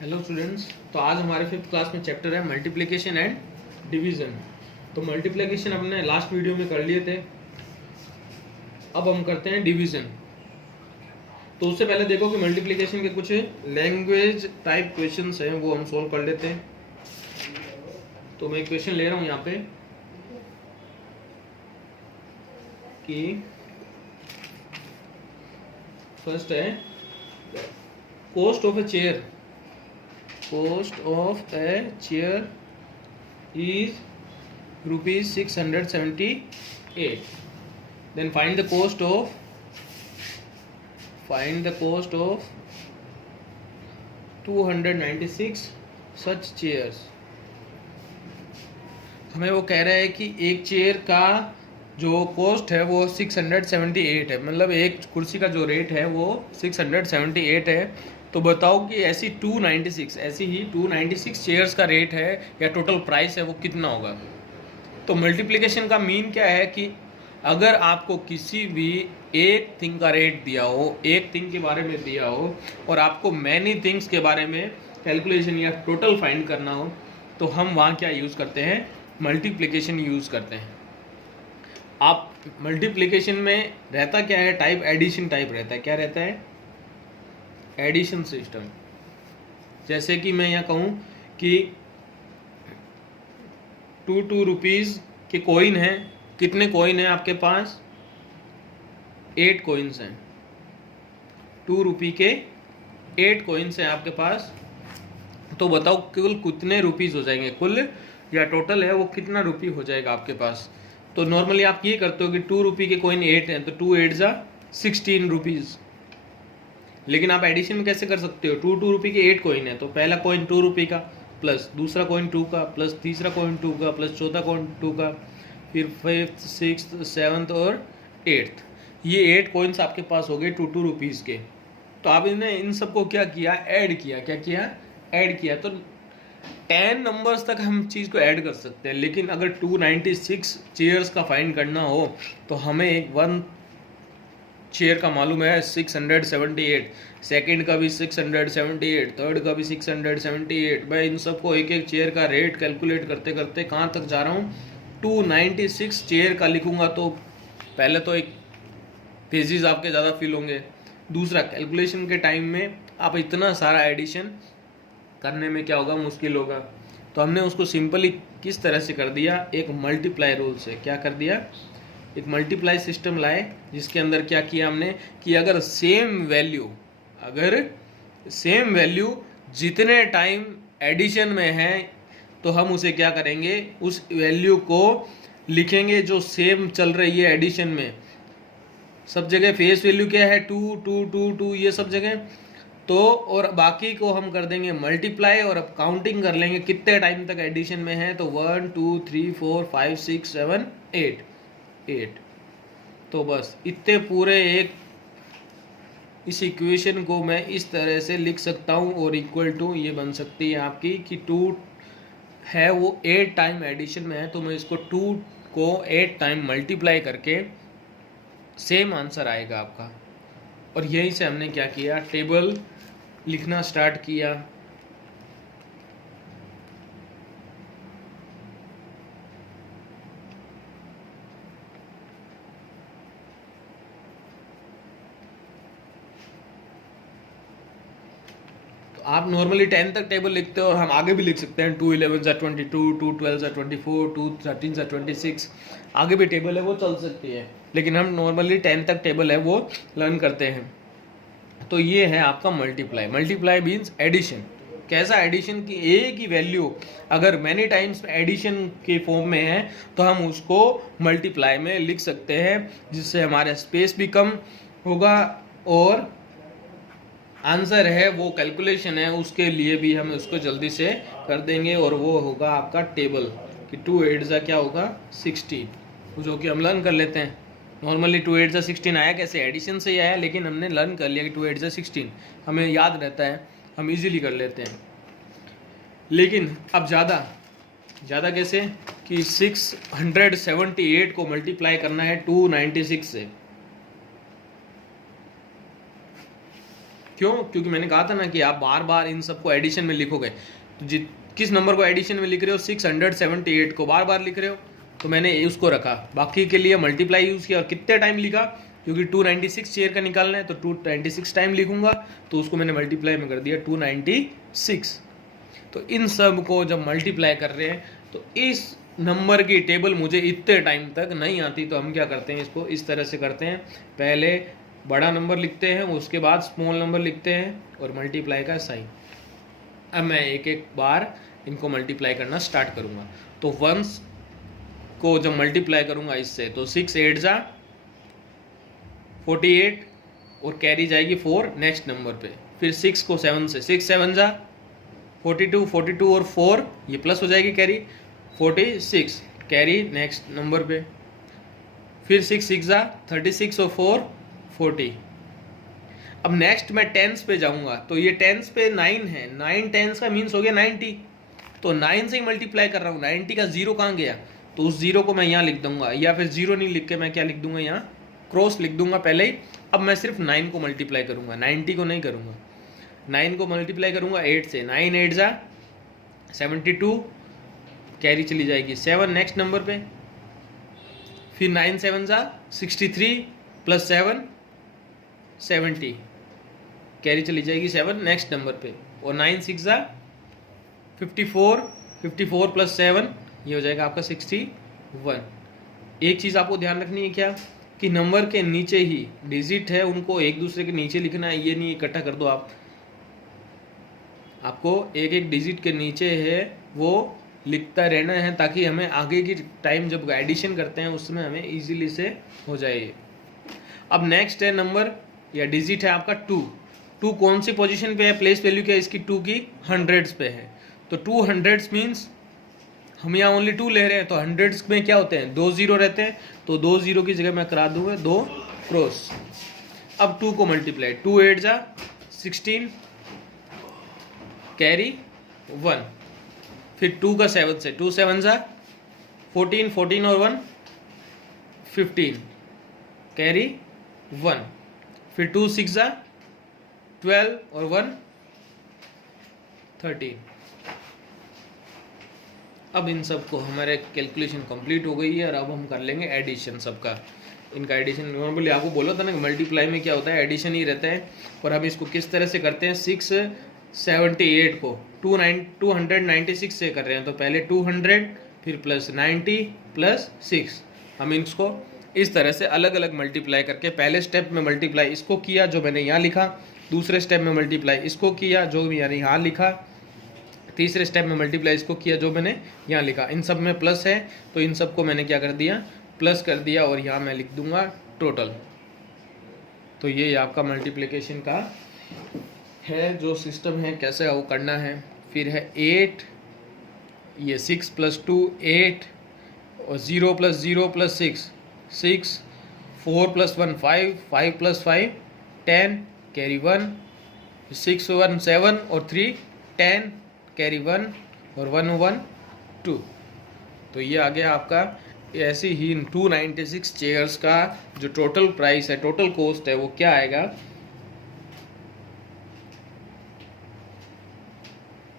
Hello students. तो आज हमारे 5th क्लास में चैप्टर है मल्टीप्लिकेशन एंड डिवीज़न। तो मल्टीप्लिकेशन हमने लास्ट वीडियो में कर लिए थे, अब हम करते हैं डिवीज़न। तो उससे पहले देखो कि मल्टीप्लिकेशन के कुछ लैंग्वेज टाइप क्वेश्चंस हैं, वो हम सोल्व कर लेते हैं। तो मैं क्वेश्चन ले रहा हूँ यहाँ पे कि फर्स्ट है cost of a chair. Cost of a chair is ₹678. Then find the cost of 296 such chairs. हमें वो कह रहा है कि एक चेयर का जो कॉस्ट है वो 678 है, मतलब एक कुर्सी का जो रेट है वो 678 है। तो बताओ कि ऐसी 296 चेयर्स का रेट है या टोटल प्राइस है वो कितना होगा। तो मल्टीप्लिकेशन का मीन क्या है कि अगर आपको किसी भी एक थिंग का रेट दिया हो, एक थिंग के बारे में दिया हो और आपको मैनी थिंग्स के बारे में कैलकुलेशन या टोटल फाइंड करना हो, तो हम वहाँ क्या यूज़ करते हैं, मल्टीप्लिकेशन यूज़ करते हैं। आप मल्टीप्लिकेशन में रहता क्या है, टाइप एडिशन टाइप रहता है। क्या रहता है? Addition system. जैसे कि मैं यहाँ कहूँ कि 2 रुपीज़ के कॉइन हैं। कितने कॉइन हैं आपके पास? 8 कॉइन्स हैं। 2 रुपये के 8 कॉइन्स हैं आपके पास। तो बताओ कुल कितने रुपीज़ हो जाएंगे, कुल या टोटल है वो कितना रुपये हो जाएगा आपके पास। तो नॉर्मली आप ये करते हो कि 2 रुपये के कॉइन 8 हैं, तो 2 8 जा 16 रुपीज़। लेकिन आप एडिशन कैसे कर सकते हो? 2 रुपये के 8 कॉइन है, तो पहला कॉइन 2 रुपये का, प्लस दूसरा कॉइन 2 का, प्लस तीसरा कॉइन 2 का, प्लस चौथा कॉइन 2 का, फिर 5th 6th 7th और 8th। ये 8 कॉइन्स आपके पास हो गए 2 रुपीज़ के। तो आप इन सबको क्या किया, ऐड किया। क्या किया? ऐड किया। तो 10 नंबर्स तक हम चीज़ को ऐड कर सकते हैं। लेकिन अगर 296 चेयर्स का फाइंड करना हो तो हमें एक 1 चेयर का मालूम है 678, सेकंड का भी 678, थर्ड का भी 678। मैं इन सबको एक एक चेयर का रेट कैलकुलेट करते करते कहाँ तक जा रहा हूँ, 296 चेयर का लिखूंगा। तो पहले तो एक पेजेस आपके ज़्यादा फिल होंगे, दूसरा कैलकुलेशन के टाइम में आप इतना सारा एडिशन करने में क्या होगा, मुश्किल होगा। तो हमने उसको सिंपली किस तरह से कर दिया, एक मल्टीप्लाई रूल से। क्या कर दिया? एक मल्टीप्लाई सिस्टम लाए, जिसके अंदर क्या किया हमने कि अगर सेम वैल्यू जितने टाइम एडिशन में है तो हम उसे क्या करेंगे, उस वैल्यू को लिखेंगे जो सेम चल रही है एडिशन में। सब जगह फेस वैल्यू क्या है, 2 2 2 2 ये सब जगह। तो और बाकी को हम कर देंगे मल्टीप्लाई, और अब काउंटिंग कर लेंगे कितने टाइम तक एडिशन में है। तो 1 2 3 4 5 6 7 8। तो बस इतने पूरे इस इक्वेशन को मैं इस तरह से लिख सकता हूँ, और इक्वल टू ये बन सकती है आपकी कि 2 है वो 8 टाइम एडिशन में है, तो मैं इसको 2 को 8 टाइम मल्टीप्लाई करके सेम आंसर आएगा आपका। और यहीं से हमने क्या किया, टेबल लिखना स्टार्ट किया। आप नॉर्मली 10 तक टेबल लिखते हो, और हम आगे भी लिख सकते हैं। 2 11 जा 22, 2 12 जा 24, 2 13 जा 26, आगे भी टेबल है वो चल सकती है। लेकिन हम नॉर्मली 10 तक टेबल है वो लर्न करते हैं। तो ये है आपका मल्टीप्लाई। Multiply means addition. कैसा एडिशन की एक ही वैल्यू अगर मैनी टाइम्स एडिशन के फॉर्म में है तो हम उसको मल्टीप्लाई में लिख सकते हैं, जिससे हमारा स्पेस भी कम होगा और आंसर है वो कैलकुलेशन है उसके लिए भी हम उसको जल्दी से कर देंगे। और वो होगा आपका टेबल कि 2 8 जा क्या होगा 16, जो कि हम लर्न कर लेते हैं। नॉर्मली 2 8 जा 16 आया कैसे, एडिशन से ही आया, लेकिन हमने लर्न कर लिया कि 2 8 जा 16 हमें याद रहता है, हम इजीली कर लेते हैं। लेकिन अब ज़्यादा कैसे कि 678 को मल्टीप्लाई करना है 296 से। क्यों? क्योंकि मैंने कहा था ना कि आप बार बार इन सबको एडिशन में लिखोगे, तो किस नंबर को एडिशन में लिख रहे हो, 678 को बार बार लिख रहे हो, तो मैंने उसको रखा। बाकी के लिए मल्टीप्लाई यूज़ किया। और कितने टाइम लिखा? क्योंकि 296 चेयर का निकालना है, तो 296 टाइम लिखूंगा, तो उसको मैंने मल्टीप्लाई में कर दिया 296। तो इन सब को जब मल्टीप्लाई कर रहे हैं तो इस नंबर की टेबल मुझे इतने टाइम तक नहीं आती, तो हम क्या करते हैं, इसको इस तरह से करते हैं। पहले बड़ा नंबर लिखते हैं, उसके बाद स्मॉल नंबर लिखते हैं और मल्टीप्लाई का साइन। अब मैं एक एक बार इनको मल्टीप्लाई करना स्टार्ट करूँगा। तो वंस को जब मल्टीप्लाई करूँगा इससे, तो 6 8 जा 48 और कैरी जाएगी 4 नेक्स्ट नंबर पे। फिर 6 को 7 से, 6 7 जा 42, 42 और 4 ये प्लस हो जाएगी कैरी 46 कैरी नेक्स्ट नंबर पे। फिर 6 6 जा 36 और 4 40। अब नेक्स्ट मैं टेंस पे जाऊंगा, तो ये टेंस पे 9 है, 9 टेंस का मीन्स हो गया 90, तो 9 से ही मल्टीप्लाई कर रहा हूँ। 90 का जीरो कहाँ गया, तो उस जीरो को मैं यहाँ लिख दूंगा, या फिर जीरो नहीं लिख के मैं क्या लिख दूंगा, यहाँ क्रॉस लिख दूंगा पहले ही। अब मैं सिर्फ 9 को मल्टीप्लाई करूंगा, 90 को नहीं करूंगा। 9 को मल्टीप्लाई करूंगा 8 से, 9 8 जा 72 कैरी चली जाएगी 7 नेक्स्ट नंबर पे। फिर 9 7 जा 63 प्लस 7 70 कैरी चली जाएगी 7 नेक्स्ट नंबर पे। और 9 6 जा 54, 54 प्लस 7 ये हो जाएगा आपका 61। एक चीज़ आपको ध्यान रखनी है क्या, कि नंबर के नीचे ही डिजिट है उनको एक दूसरे के नीचे लिखना है, ये नहीं इकट्ठा कर दो आप। आपको एक एक डिजिट के नीचे है वो लिखता रहना है, ताकि हमें आगे की टाइम जब एडिशन करते हैं उसमें हमें इजीली से हो जाए। अब नेक्स्ट है नंबर या डिजिट है आपका 2। 2 कौन सी पोजीशन पे है, प्लेस वैल्यू क्या है इसकी, 2 की हंड्रेड्स पे है। तो 2 हंड्रेड्स मीन्स हम यहाँ ओनली 2 ले रहे हैं, तो हंड्रेड्स में क्या होते हैं, 2 जीरो रहते हैं, तो 2 जीरो की जगह मैं करा दूंगा 2 क्रॉस। अब 2 को मल्टीप्लाई, 2 8 जा 16 कैरी 1। फिर 2 का 7 से, 2 7 जा 14, 14 और 1 15 कैरी 1। फिर 2 6 जा 12 और 1 13। अब इन सब को हमारे कैलकुलेशन कंप्लीट हो गई है, और अब हम कर लेंगे एडिशन सबका। इनका एडिशन नॉर्मली आपको बोला था ना कि मल्टीप्लाई में क्या होता है, एडिशन ही रहता है। और हम इसको किस तरह से करते हैं, 678 को 296 से कर रहे हैं, तो पहले 200 फिर प्लस 90 प्लस 6। हम इसको इस तरह से अलग अलग मल्टीप्लाई करके, पहले स्टेप में मल्टीप्लाई इसको किया जो मैंने यहाँ लिखा, दूसरे स्टेप में मल्टीप्लाई इसको किया जो मैंने यहाँ लिखा, तीसरे स्टेप में मल्टीप्लाई इसको किया जो मैंने यहाँ लिखा। इन सब में प्लस है, तो इन सब को मैंने क्या कर दिया, प्लस कर दिया, और यहाँ मैं लिख दूंगा टोटल। तो ये आपका मल्टीप्लिकेशन का है जो सिस्टम है, कैसे वो करना है। फिर है 8, ये 6 + 2 8, और 0 + 0 + 6 6, 4 + 1 5, 5 + 5 10 कैरी 1, 6 1 7 और 3 10 कैरी 1 और 1 1 2। तो ये आ गया आपका ऐसे ही 296 चेयर्स का जो टोटल प्राइस है, टोटल कॉस्ट है, वो क्या आएगा।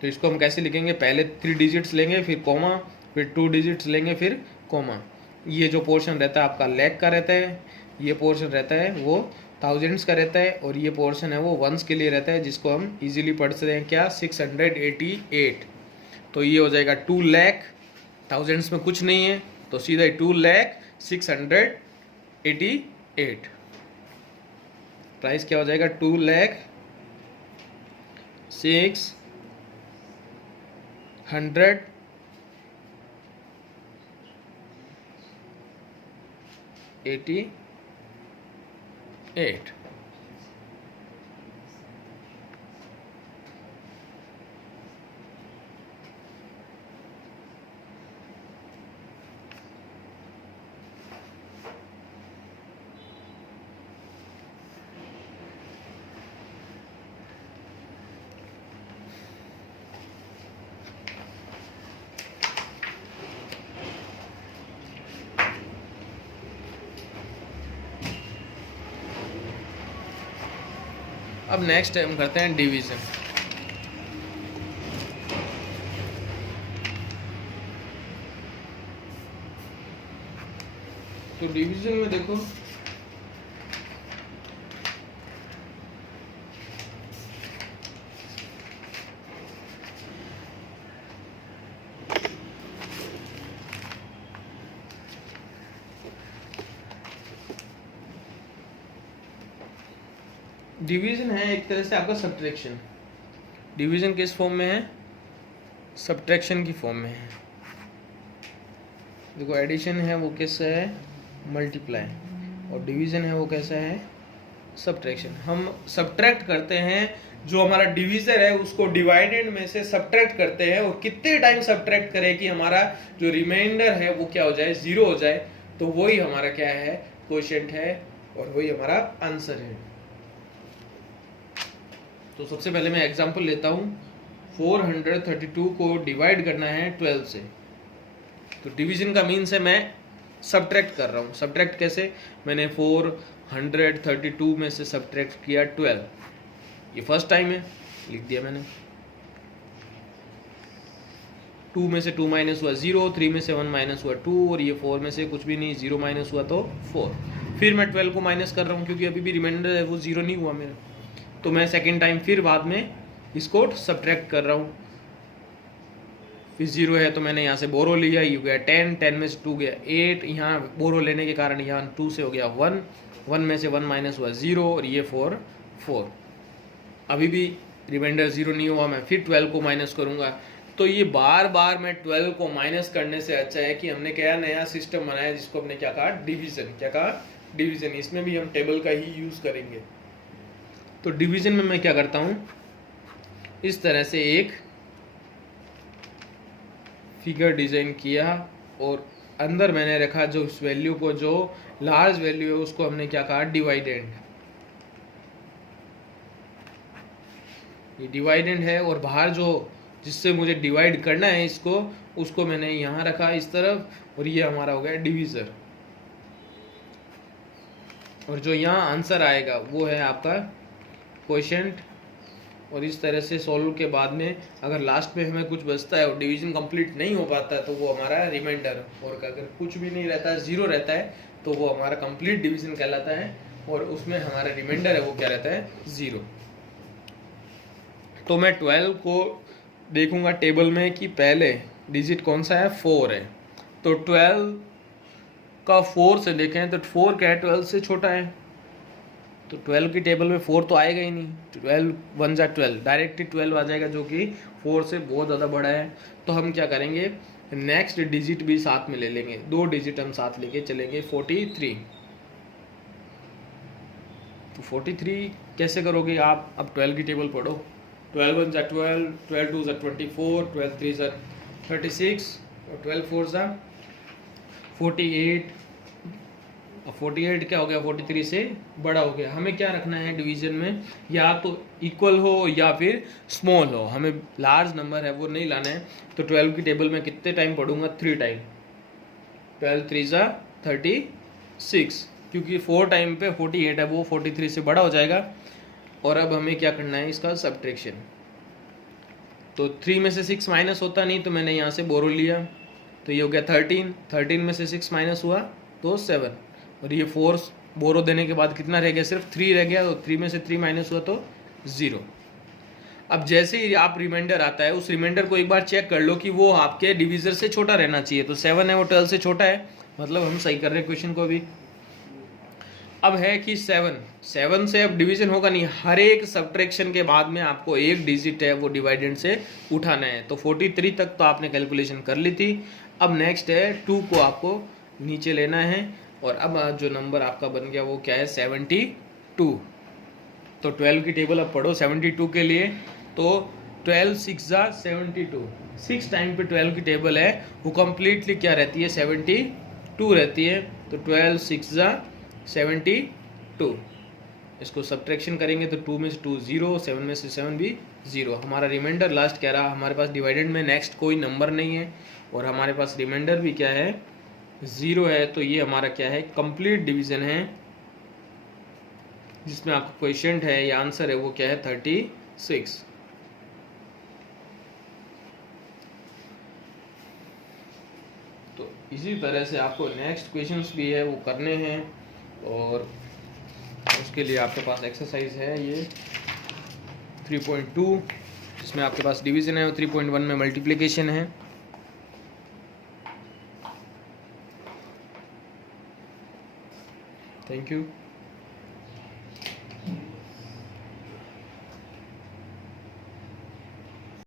तो इसको हम कैसे लिखेंगे, पहले 3 डिजिट्स लेंगे, फिर कॉमा, फिर 2 डिजिट्स लेंगे, फिर कॉमा। ये जो पोर्शन रहता है आपका लैख का रहता है, ये पोर्शन रहता है वो थाउजेंड्स का रहता है, और ये पोर्शन है वो वंस के लिए रहता है, जिसको हम इजीली पढ़ सकते हैं क्या, 688। तो ये हो जाएगा 2 लाख, थाउजेंड्स में कुछ नहीं है, तो सीधा 2,688। प्राइस क्या हो जाएगा, 2,688। अब नेक्स्ट हम करते हैं डिवीज़न। तो डिवीज़न में देखो डिवीज़न है एक तरह से आपका सब्ट्रैक्शन। डिवीज़न किस फॉर्म में है? सब्ट्रैक्शन की फॉर्म में है। देखो एडिशन है वो कैसा है? मल्टीप्लाई। और डिवीज़न है वो कैसा है? सब्ट्रैक्शन। हम सब्ट्रैक्ट करते हैं, जो हमारा डिवीज़र है उसको डिवाइडेंड में से सब्ट्रैक्ट करते हैं, और कितने टाइम सब्ट्रैक्ट करें कि हमारा जो रिमाइंडर है वो क्या हो जाए? 0 हो जाए। तो वही हमारा क्या है? क्वोशिएंट है, और वही हमारा आंसर है। तो सबसे पहले मैं एग्जांपल लेता हूँ। 432 को डिवाइड करना है 12 से। तो डिवीजन का मीन्स है मैं सब्ट्रैक्ट कर रहा हूँ। सब्ट्रैक्ट कैसे? मैंने 432 में से सब्ट्रैक्ट किया 12। ये फर्स्ट टाइम है, लिख दिया मैंने। 2 में से 2 माइनस हुआ 0, 3 में से 1 माइनस हुआ 2, और ये 4 में से कुछ भी नहीं, 0 माइनस हुआ तो 4। फिर मैं 12 को माइनस कर रहा हूँ क्योंकि अभी भी रिमाइंडर है वो 0 नहीं हुआ मेरा। तो मैं सेकेंड टाइम फिर बाद में इसको सब्ट्रैक्ट कर रहा हूँ। फिर 0 है तो मैंने यहाँ से बोरो लिया, ये हो गया 10, 10 में से 2 गया 8, यहाँ बोरो लेने के कारण यहाँ 2 से हो गया 1, 1 में से 1 माइनस हुआ 0, और ये 4। अभी भी रिमाइंडर 0 नहीं हुआ, मैं फिर 12 को माइनस करूँगा। तो ये बार बार मैं 12 को माइनस करने से अच्छा है कि हमने क्या नया सिस्टम बनाया जिसको हमने क्या कहा? डिवीज़न। क्या कहा? डिवीज़न। इसमें भी हम टेबल का ही यूज़ करेंगे। तो डिवीज़न में मैं क्या करता हूँ, इस तरह से एक फिगर डिज़ाइन किया, और अंदर मैंने रखा जो इस वैल्यू को, जो लार्ज वैल्यू है उसको हमने क्या कहा? डिवाइडेंड। ये डिवाइडेंड है, और बाहर जो जिससे मुझे डिवाइड करना है इसको, उसको मैंने यहाँ रखा इस तरफ, और ये हमारा हो गया डिवीज़र। और जो यहाँ आंसर आएगा वो है आपका क्वोशिएंट। और इस तरह से सॉल्व के बाद में अगर लास्ट में हमें कुछ बचता है और डिवीजन कंप्लीट नहीं हो पाता है तो वो हमारा रिमाइंडर, और अगर कुछ भी नहीं रहता है, 0 रहता है, तो वो हमारा कंप्लीट डिवीजन कहलाता है, और उसमें हमारा रिमाइंडर है वो क्या रहता है? 0। तो मैं 12 को देखूंगा टेबल में कि पहले डिजिट कौन सा है? 4 है। तो 12 का 4 से देखें तो 4 क्या है? 12 से छोटा है। तो 12 की टेबल में 4 तो आएगा ही नहीं। 12 1 जा 12, डायरेक्टली 12 आ जाएगा, जो कि 4 से बहुत ज़्यादा बड़ा है। तो हम क्या करेंगे? नेक्स्ट डिजिट भी साथ में ले लेंगे, 2 डिजिट हम साथ लेके चलेंगे। 43। तो 43 कैसे करोगे आप? अब 12 की टेबल पढ़ो। 12 1 जा 12, 12 2 जा 24, 12 3 जा 36, और 12 4 जा 48। 48 क्या हो गया? 43 से बड़ा हो गया। हमें क्या रखना है डिवीजन में? या तो इक्वल हो या फिर स्मॉल हो, हमें लार्ज नंबर है वो नहीं लाना है। तो 12 की टेबल में कितने टाइम पढ़ूंगा? 3 टाइम। 12 3 जा 36, क्योंकि 4 टाइम पे 48 है, वो 43 से बड़ा हो जाएगा। और अब हमें क्या करना है? इसका सब्ट्रैक्शन। तो 3 में से 6 माइनस होता नहीं, तो मैंने यहाँ से बोरो लिया, तो ये हो गया 13। 13 में से 6 माइनस हुआ तो 7, और ये 4 बोरो देने के बाद कितना रह गया? सिर्फ 3 रह गया। तो 3 में से 3 माइनस हुआ तो 0। अब जैसे ही आप रिमाइंडर आता है, उस रिमाइंडर को एक बार चेक कर लो कि वो आपके डिवीजर से छोटा रहना चाहिए। तो 7 है वो 12 से छोटा है, मतलब हम सही कर रहे हैं क्वेश्चन को भी। अब है कि 7 से अब डिवीजन होगा नहीं, हर एक सब्ट्रैक्शन के बाद में आपको एक डिजिट है वो डिवाइडेंड से उठाना है। तो 43 तक तो आपने कैलकुलेशन कर ली थी। अब नेक्स्ट है 2 को आपको नीचे लेना है, और अब जो नंबर आपका बन गया वो क्या है? 72। तो 12 की टेबल अब पढ़ो 72 के लिए। तो 12 6 जा 72, 6 टाइम पे 12 की टेबल है वो कम्प्लीटली क्या रहती है? 72 रहती है। तो 12 6 जा 72, इसको सब्ट्रैक्शन करेंगे तो 2 में से 2 0, 7 में से 7 भी 0। हमारा रिमाइंडर लास्ट क्या रहा? हमारे पास डिवाइडेड में नेक्स्ट कोई नंबर नहीं है, और हमारे पास रिमाइंडर भी क्या है? 0 है। तो ये हमारा क्या है? कंप्लीट डिवीजन है। जिसमें आपका क्वेश्चन है या आंसर है वो क्या है 36। तो इसी तरह से आपको नेक्स्ट क्वेश्चंस भी है वो करने हैं, और उसके लिए आपके पास एक्सरसाइज है ये 3.2, जिसमें आपके पास डिवीज़न है, और 3.1 में मल्टीप्लिकेशन है। Thank you.